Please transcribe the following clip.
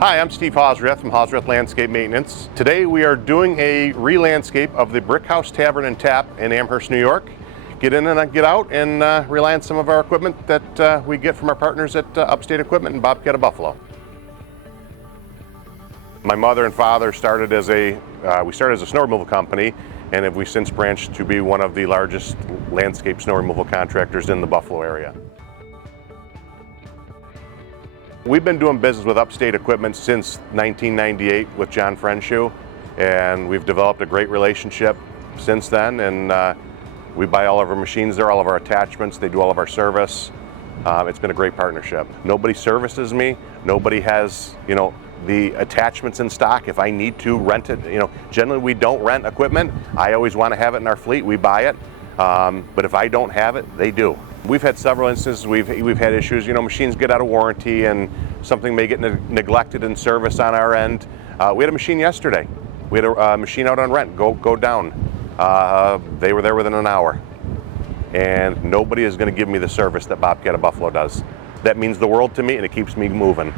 Hi, I'm Steve Hausrath from Hausrath Landscape Maintenance. Today we are doing a re-landscape of the Brick House Tavern and Tap in Amherst, New York. Get in and get out and rely on some of our equipment that we get from our partners at Upstate Equipment and Bobcat of Buffalo. My mother and father started as a snow removal company, and have we since branched to be one of the largest landscape snow removal contractors in the Buffalo area. We've been doing business with Upstate Equipment since 1998 with John Frenshu, and we've developed a great relationship since then, and we buy all of our machines there, all of our attachments, they do all of our service. It's been a great partnership. Nobody services me, nobody has, the attachments in stock. If I need to rent it, generally we don't rent equipment. I always want to have it in our fleet, we buy it. But if I don't have it, they do. We've had several instances we've had issues, machines get out of warranty and something may get neglected in service on our end. We had a machine yesterday. We had a machine out on rent, go down. They were there within an hour. And nobody is going to give me the service that Bobcat of Buffalo does. That means the world to me, and it keeps me moving.